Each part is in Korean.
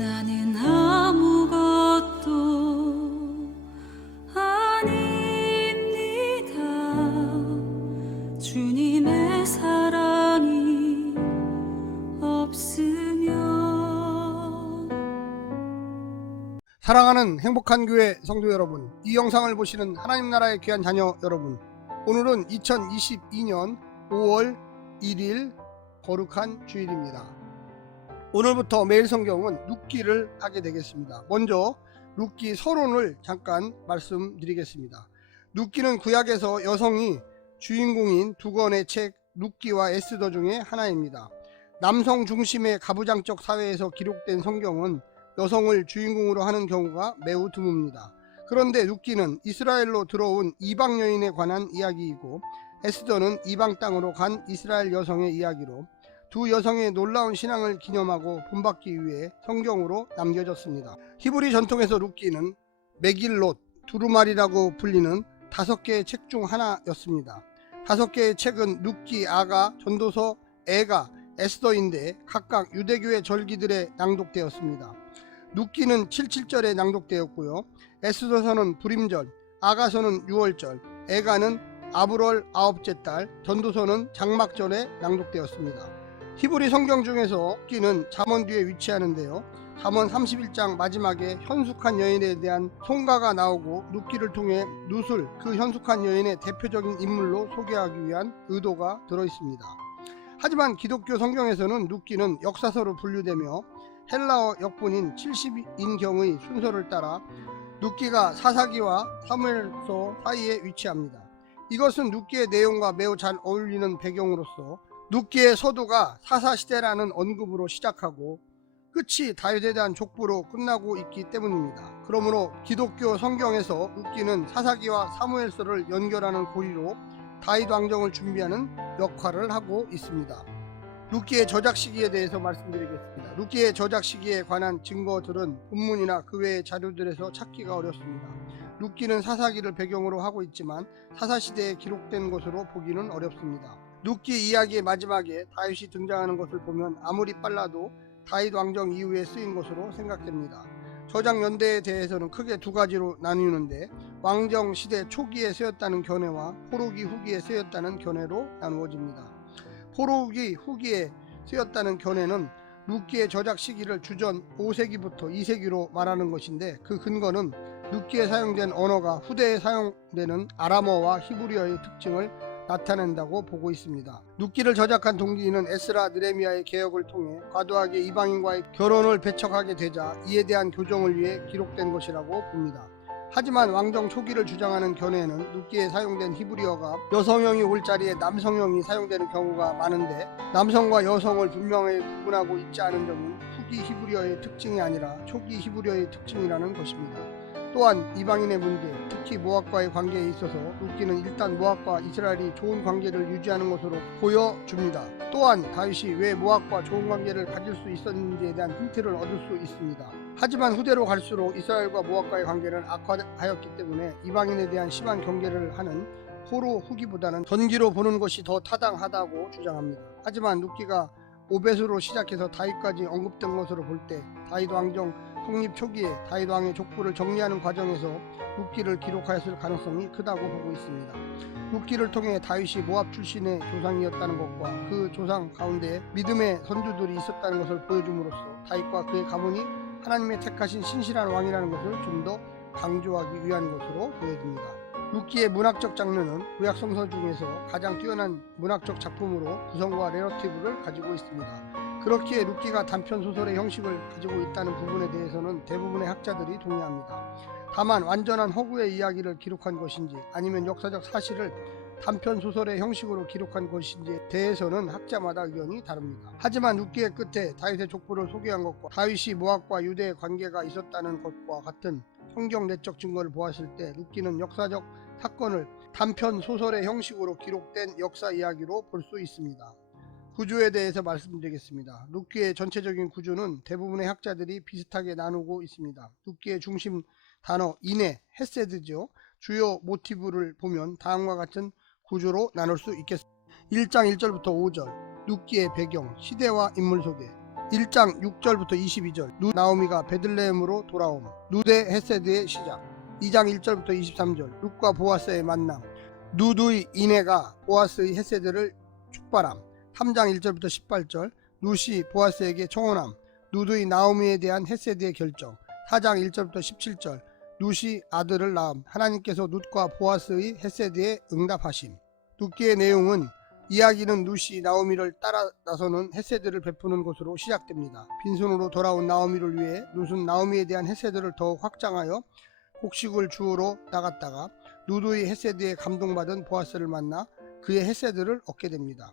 나는 아무것도 아닙니다. 주님의 사랑이 없으면. 사랑하는 행복한 교회 성도 여러분, 이 영상을 보시는 하나님 나라의 귀한 자녀 여러분, 오늘은 2022년 5월 1일 거룩한 주일입니다. 오늘부터 매일 성경은 룻기를 하게 되겠습니다. 먼저 룻기 서론을 잠깐 말씀드리겠습니다. 룻기는 구약에서 여성이 주인공인 두 권의 책 룻기와 에스더 중에 하나입니다. 남성 중심의 가부장적 사회에서 기록된 성경은 여성을 주인공으로 하는 경우가 매우 드뭅니다. 그런데 룻기는 이스라엘로 들어온 이방 여인에 관한 이야기이고, 에스더는 이방 땅으로 간 이스라엘 여성의 이야기로 두 여성의 놀라운 신앙을 기념하고 본받기 위해 성경으로 남겨졌습니다. 히브리 전통에서 룻기는 메길롯, 두루마리라고 불리는 5개의 책 중 하나였습니다. 5개의 책은 룻기, 아가, 전도서, 에가, 에스더인데 각각 유대교의 절기들에 낭독되었습니다. 룻기는 77절에 낭독되었고요. 에스더서는 불임절, 아가서는 6월절, 에가는 아브롤 9째 달, 전도서는 장막절에 낭독되었습니다. 히브리 성경 중에서 룻기는 잠언 뒤에 위치하는데요. 잠언 31장 마지막에 현숙한 여인에 대한 송가가 나오고 룻기를 통해 룻을 그 현숙한 여인의 대표적인 인물로 소개하기 위한 의도가 들어있습니다. 하지만 기독교 성경에서는 룻기는 역사서로 분류되며 헬라어 역본인 70인경의 순서를 따라 룻기가 사사기와 사무엘서 사이에 위치합니다. 이것은 룻기의 내용과 매우 잘 어울리는 배경으로서 룻기의 서두가 사사시대라는 언급으로 시작하고 끝이 다윗에 대한 족보로 끝나고 있기 때문입니다. 그러므로 기독교 성경에서 룻기는 사사기와 사무엘서를 연결하는 고리로 다윗 왕정을 준비하는 역할을 하고 있습니다. 룻기의 저작 시기에 대해서 말씀드리겠습니다. 룻기의 저작 시기에 관한 증거들은 본문이나 그 외의 자료들에서 찾기가 어렵습니다. 룻기는 사사기를 배경으로 하고 있지만 사사시대에 기록된 것으로 보기는 어렵습니다. 룻기 이야기의 마지막에 다윗이 등장하는 것을 보면 아무리 빨라도 다윗 왕정 이후에 쓰인 것으로 생각됩니다. 저작 연대에 대해서는 크게 두 가지로 나누는데, 왕정 시대 초기에 쓰였다는 견해와 포로기 후기에 쓰였다는 견해로 나누어집니다. 포로기 후기에 쓰였다는 견해는 룻기의 저작 시기를 주전 5세기부터 2세기로 말하는 것인데, 그 근거는 룻기에 사용된 언어가 후대에 사용되는 아람어와 히브리어의 특징을 나타낸다고 보고 있습니다. 룻기를 저작한 동기는 에스라, 느헤미야의 개혁을 통해 과도하게 이방인과의 결혼을 배척하게 되자 이에 대한 교정을 위해 기록된 것이라고 봅니다. 하지만 왕정 초기를 주장하는 견해는 룻기에 사용된 히브리어가 여성형이 올 자리에 남성형이 사용되는 경우가 많은데, 남성과 여성을 분명히 구분하고 있지 않은 점은 후기 히브리어의 특징이 아니라 초기 히브리어의 특징이라는 것입니다. 또한 이방인의 문제, 특히 모압과의 관계에 있어서 룻기는 일단 모압과 이스라엘이 좋은 관계를 유지하는 것으로 보여줍니다. 또한 다윗이 왜 모압과 좋은 관계를 가질 수 있었는지에 대한 힌트를 얻을 수 있습니다. 하지만 후대로 갈수록 이스라엘과 모압과의 관계는 악화하였기 때문에 이방인에 대한 심한 경계를 하는 포로 후기보다는 전기로 보는 것이 더 타당하다고 주장합니다. 하지만 룻기가 오벳으로 시작해서 다윗까지 언급된 것으로 볼 때 다윗 왕정 성립 초기에 다윗 왕의 족보를 정리하는 과정에서 룻기를 기록하였을 가능성이 크다고 보고 있습니다. 룻기를 통해 다윗이 모압 출신의 조상이었다는 것과 그 조상 가운데 믿음의 선조들이 있었다는 것을 보여줌으로써 다윗과 그의 가문이 하나님의 택하신 신실한 왕이라는 것을 좀 더 강조하기 위한 것으로 보여집니다. 룻기의 문학적 장르는 구약 성서 중에서 가장 뛰어난 문학적 작품으로 구성과 내러티브를 가지고 있습니다. 그렇기에 룻기가 단편 소설의 형식을 가지고 있다는 부분에 대해서는 대부분의 학자들이 동의합니다. 다만 완전한 허구의 이야기를 기록한 것인지 아니면 역사적 사실을 단편 소설의 형식으로 기록한 것인지에 대해서는 학자마다 의견이 다릅니다. 하지만 룻기의 끝에 다윗의 족보를 소개한 것과 다윗이 모압과 유대의 관계가 있었다는 것과 같은 성경 내적 증거를 보았을 때 룻기는 역사적 사건을 단편 소설의 형식으로 기록된 역사 이야기로 볼 수 있습니다. 구조에 대해서 말씀드리겠습니다. 룻기의 전체적인 구조는 대부분의 학자들이 비슷하게 나누고 있습니다. 룻기의 중심 단어 인해, 헤세드죠. 주요 모티브를 보면 다음과 같은 구조로 나눌 수 있겠습니다. 1장 1절부터 5절 룻기의 배경, 시대와 인물 소개, 1장 6절부터 22절 나오미가 베들레헴으로 돌아옴. 누대 헤세드의 시작. 2장 1절부터 23절 룻과 보아스의 만남. 누드의 이내가 보아스의 헤세드를 축발함. 3장 1절부터 18절 룻이 보아스에게 청혼함. 누드의 나오미에 대한 헤세드의 결정. 4장 1절부터 17절 룻이 아들을 낳음. 하나님께서 룻과 보아스의 헤세드에 응답하심. 룻기의 내용은 이야기는 룻이 나오미를 따라 나서는 헤세드를 베푸는 것으로 시작됩니다. 빈손으로 돌아온 나오미를 위해 룻은 나오미에 대한 헤세드를 더욱 확장하여 곡식을 주우러 나갔다가 룻의 헤세드에 감동받은 보아스를 만나 그의 헤세드를 얻게 됩니다.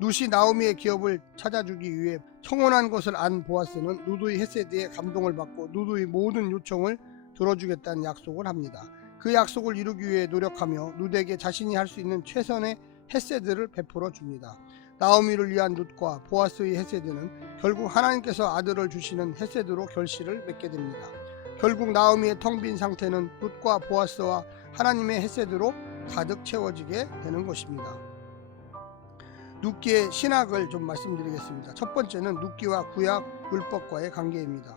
룻이 나오미의 기업을 찾아주기 위해 청혼한 것을 안 보아스는 룻의 헤세드에 감동을 받고 룻의 모든 요청을 들어주겠다는 약속을 합니다. 그 약속을 이루기 위해 노력하며 룻에게 자신이 할 수 있는 최선의 헤세드를 베풀어 줍니다. 나오미를 위한 룻과 보아스의 헤세드는 결국 하나님께서 아들을 주시는 헤세드로 결실을 맺게 됩니다. 결국 나오미의 텅 빈 상태는 룻과 보아스와 하나님의 헤세드로 가득 채워지게 되는 것입니다. 룻기의 신학을 좀 말씀드리겠습니다. 첫 번째는 룻기와 구약 율법과의 관계입니다.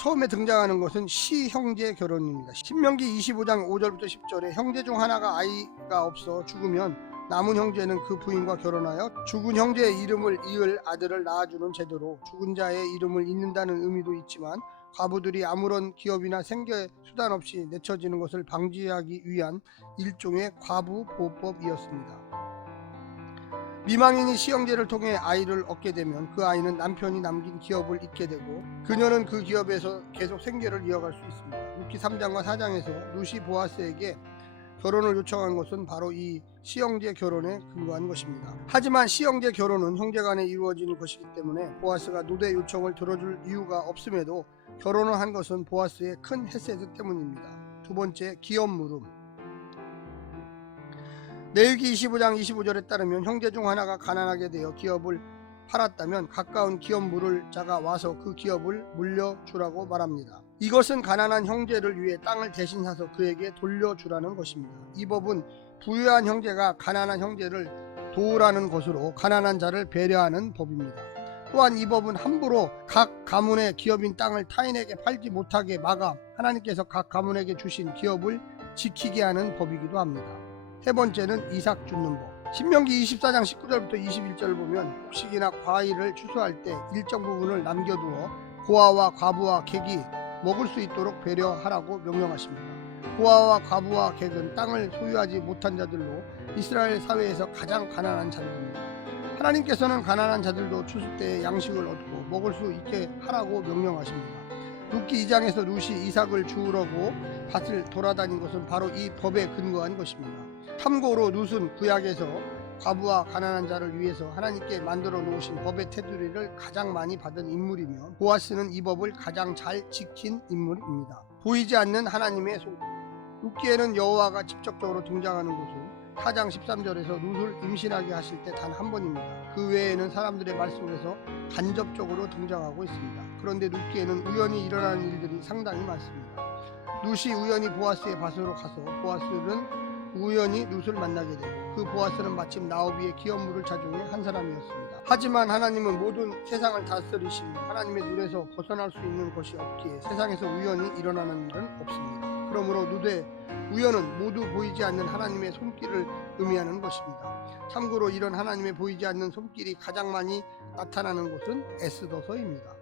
처음에 등장하는 것은 시형제 결혼입니다. 신명기 25장 5절부터 10절에 형제 중 하나가 아이가 없어 죽으면 남은 형제는 그 부인과 결혼하여 죽은 형제의 이름을 이을 아들을 낳아주는 제도로 죽은 자의 이름을 잇는다는 의미도 있지만 과부들이 아무런 기업이나 생계 수단 없이 내쳐지는 것을 방지하기 위한 일종의 과부 보호법이었습니다. 미망인이 시형제를 통해 아이를 얻게 되면 그 아이는 남편이 남긴 기업을 잇게 되고 그녀는 그 기업에서 계속 생계를 이어갈 수 있습니다. 룻기 3장과 4장에서 룻이 보아스에게 결혼을 요청한 것은 바로 이 시형제 결혼에 근거한 것입니다. 하지만 시형제 결혼은 형제간에 이루어지는 것이기 때문에 보아스가 룻의 요청을 들어줄 이유가 없음에도 결혼을 한 것은 보아스의 큰 헤세드 때문입니다. 두 번째, 기업 물음. 레위기 25장 25절에 따르면 형제 중 하나가 가난하게 되어 기업을 팔았다면 가까운 기업 물을 자가 와서 그 기업을 물려주라고 말합니다. 이것은 가난한 형제를 위해 땅을 대신 사서 그에게 돌려주라는 것입니다. 이 법은 부유한 형제가 가난한 형제를 도우라는 것으로 가난한 자를 배려하는 법입니다. 또한 이 법은 함부로 각 가문의 기업인 땅을 타인에게 팔지 못하게 막아 하나님께서 각 가문에게 주신 기업을 지키게 하는 법이기도 합니다. 세 번째는 이삭 줍는 법. 신명기 24장 19절부터 21절을 보면 곡식이나 과일을 추수할 때 일정 부분을 남겨두어 고아와 과부와 객이 먹을 수 있도록 배려하라고 명령하십니다. 고아와 과부와 객은 땅을 소유하지 못한 자들로 이스라엘 사회에서 가장 가난한 자들입니다. 하나님께서는 가난한 자들도 추수 때 양식을 얻고 먹을 수 있게 하라고 명령하십니다. 룻기 2장에서 룻이 이삭을 주우려고 밭을 돌아다닌 것은 바로 이 법에 근거한 것입니다. 참고로 룻은 구약에서 과부와 가난한 자를 위해서 하나님께 만들어 놓으신 법의 테두리를 가장 많이 받은 인물이며 보아스는 이 법을 가장 잘 지킨 인물입니다. 보이지 않는 하나님의 손길. 룻기에는 여호와가 직접적으로 등장하는 곳은 4장 13절에서 룻을 임신하게 하실 때 단 한 번입니다. 그 외에는 사람들의 말 속에서 간접적으로 등장하고 있습니다. 그런데 룻기에는 우연히 일어나는 일들이 상당히 많습니다. 룻이 우연히 보아스의 밭으로 가서 보아스는 우연히 룻을 만나게 되고 그 보아스는 마침 나오미의 기업물을 자중해 한 사람이었습니다. 하지만 하나님은 모든 세상을 다스리시며 하나님의 눈에서 벗어날 수 있는 것이 없기에 세상에서 우연히 일어나는 일은 없습니다. 그러므로 룻의 우연은 모두 보이지 않는 하나님의 손길을 의미하는 것입니다. 참고로 이런 하나님의 보이지 않는 손길이 가장 많이 나타나는 곳은 에스더서입니다.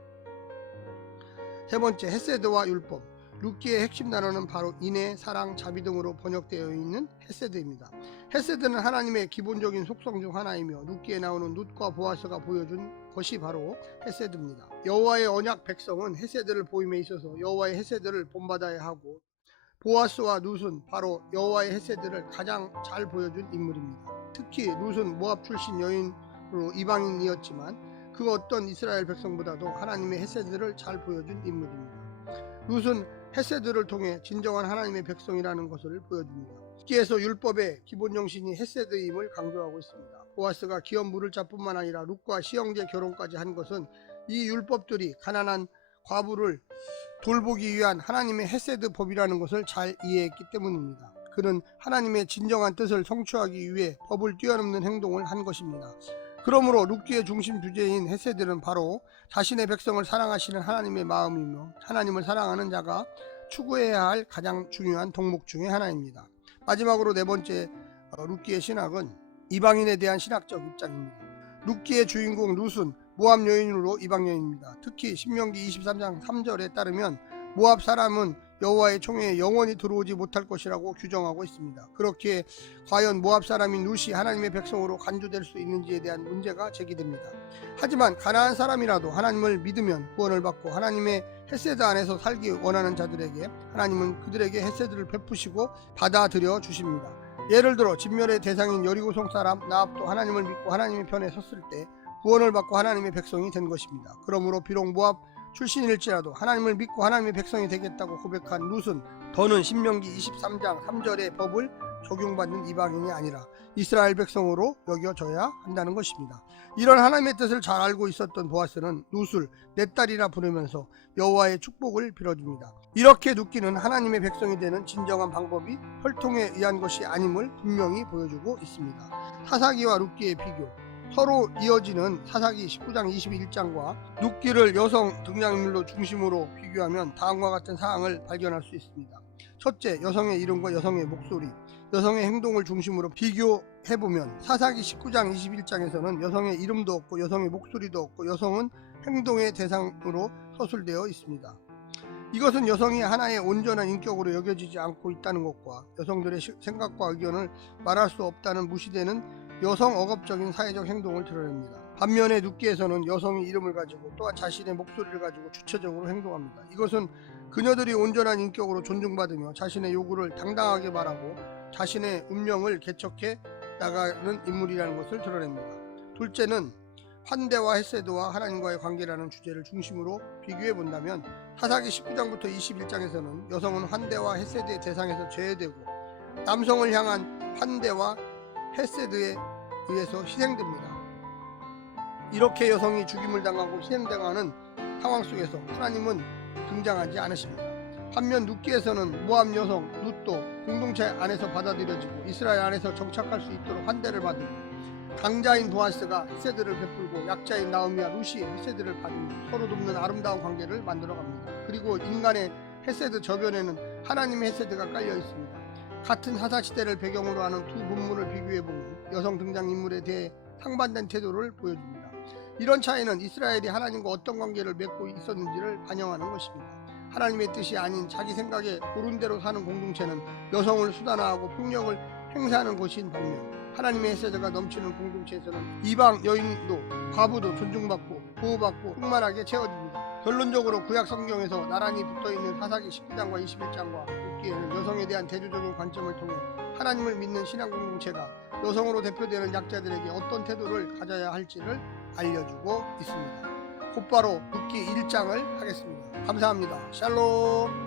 세 번째, 헤세드와 율법. 룻기의 핵심 단어는 바로 인애, 사랑, 자비 등으로 번역되어 있는 헤세드입니다. 헤세드는 하나님의 기본적인 속성 중 하나이며 룻기에 나오는 룻과 보아스가 보여준 것이 바로 헤세드입니다. 여호와의 언약 백성은 헤세드를 보임에 있어서 여호와의 헤세드를 본받아야 하고 보아스와 룻은 바로 여호와의 헤세드를 가장 잘 보여준 인물입니다. 특히 룻은 모압 출신 여인으로 이방인이었지만 그 어떤 이스라엘 백성보다도 하나님의 헤세드를 잘 보여준 인물입니다. 룻은 헤세드를 통해 진정한 하나님의 백성이라는 것을 보여줍니다. 룻기에서 율법의 기본 정신이 헤세드임을 강조하고 있습니다. 보아스가 기업 물을 자뿐만 아니라 룻과 시형제 결혼까지 한 것은 이 율법들이 가난한 과부를 돌보기 위한 하나님의 헤세드 법이라는 것을 잘 이해했기 때문입니다. 그는 하나님의 진정한 뜻을 성취하기 위해 법을 뛰어넘는 행동을 한 것입니다. 그러므로 룻기의 중심 주제인 헤세드는 바로 자신의 백성을 사랑하시는 하나님의 마음이며 하나님을 사랑하는 자가 추구해야 할 가장 중요한 덕목 중의 하나입니다. 마지막으로 네 번째 룻기의 신학은 이방인에 대한 신학적 입장입니다. 룻기의 주인공 룻은 모압 여인으로 이방 여인입니다. 특히 신명기 23장 3절에 따르면 모압 사람은 여호와의 총회에 영원히 들어오지 못할 것이라고 규정하고 있습니다. 그렇기에 과연 모압 사람인 룻이 하나님의 백성으로 간주될 수 있는지에 대한 문제가 제기됩니다. 하지만 가나안 사람이라도 하나님을 믿으면 구원을 받고 하나님의 헤세드 안에서 살기 원하는 자들에게 하나님은 그들에게 헤세드를 베푸시고 받아들여 주십니다. 예를 들어 진멸의 대상인 여리고성 사람 나압도 하나님을 믿고 하나님의 편에 섰을 때 구원을 받고 하나님의 백성이 된 것입니다. 그러므로 비록 모압 출신일지라도 하나님을 믿고 하나님의 백성이 되겠다고 고백한 룻은 더는 신명기 23장 3절의 법을 적용받는 이방인이 아니라 이스라엘 백성으로 여겨져야 한다는 것입니다. 이런 하나님의 뜻을 잘 알고 있었던 보아스는 룻을 내 딸이라 부르면서 여호와의 축복을 빌어줍니다. 이렇게 룻기는 하나님의 백성이 되는 진정한 방법이 혈통에 의한 것이 아님을 분명히 보여주고 있습니다. 사사기와 룻기의 비교, 서로 이어지는 사사기 19장 21장과 룻기를 여성 등장인물로 중심으로 비교하면 다음과 같은 사항을 발견할 수 있습니다. 첫째, 여성의 이름과 여성의 목소리, 여성의 행동을 중심으로 비교해보면 사사기 19장 21장에서는 여성의 이름도 없고 여성의 목소리도 없고 여성은 행동의 대상으로 서술되어 있습니다. 이것은 여성이 하나의 온전한 인격으로 여겨지지 않고 있다는 것과 여성들의 생각과 의견을 말할 수 없다는 무시되는 여성 억압적인 사회적 행동을 드러냅니다. 반면에 룻기에서는 여성이 이름을 가지고 또한 자신의 목소리를 가지고 주체적으로 행동합니다. 이것은 그녀들이 온전한 인격으로 존중받으며 자신의 요구를 당당하게 말하고 자신의 운명을 개척해 나가는 인물이라는 것을 드러냅니다. 둘째는 환대와 헤세드와 하나님과의 관계라는 주제를 중심으로 비교해 본다면 사사기 19장부터 21장에서는 여성은 환대와 헤세드의 대상에서 제외되고 남성을 향한 환대와 헤세드에 의해서 희생됩니다. 이렇게 여성이 죽임을 당하고 희생당하는 상황 속에서 하나님은 등장하지 않으십니다. 반면 룻기에서는 모압 여성 룻도 공동체 안에서 받아들여지고 이스라엘 안에서 정착할 수 있도록 환대를 받으며 강자인 보아스가 헤세드를 베풀고 약자인 나오미와 룻이 헤세드를 받으며 서로 돕는 아름다운 관계를 만들어갑니다. 그리고 인간의 헤세드 저변에는 하나님의 헤세드가 깔려 있습니다. 같은 사사시대를 배경으로 하는 두 본문을 비교해보면 여성 등장인물에 대해 상반된 태도를 보여줍니다. 이런 차이는 이스라엘이 하나님과 어떤 관계를 맺고 있었는지를 반영하는 것입니다. 하나님의 뜻이 아닌 자기 생각에 옳은 대로 사는 공동체는 여성을 수단화하고 폭력을 행사하는 곳인 반면 하나님의 헤세드가 넘치는 공동체에서는 이방 여인도 과부도 존중받고 보호받고 충만하게 채워집니다. 결론적으로 구약 성경에서 나란히 붙어있는 사사기 19장과 21장과 룻기에는 여성에 대한 대조적인 관점을 통해 하나님을 믿는 신앙 공동체가 여성으로 대표되는 약자들에게 어떤 태도를 가져야 할지를 알려주고 있습니다. 곧바로 룻기 1장을 하겠습니다. 감사합니다. 샬롬.